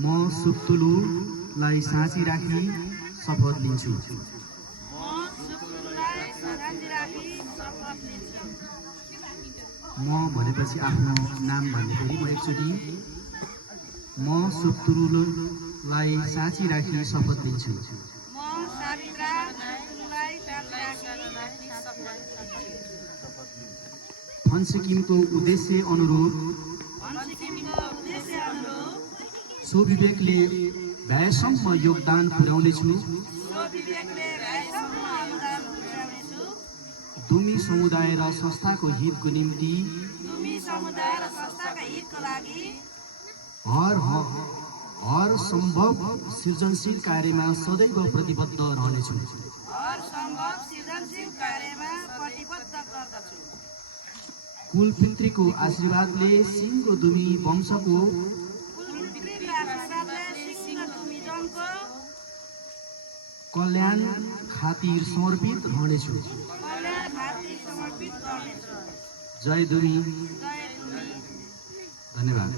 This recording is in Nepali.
म सुप्तुलुलाई साँची राखी शपथ लिन्छु। म भनेपछि आफ्नो नाम भन्दाखेरि म एकचोटि म सुप्तुलुलाई साँची राखी शपथ लिन्छु। फन्सिकिमको उद्देश्य अनुरूप स्वविवेकले भ्याएसम्म योगदान पुर्याउनेछु। दुमी समुदाय र संस्थाको हितको निम्ति हर सम्भव सृजनशील कार्यमा सदैव प्रतिबद्ध रहनेछु। कुलपितृको आशीर्वादले सिंहको दुमी वंशको कल्याण खातिर समर्पित रहनेछु। जय दुमी। धन्यवाद।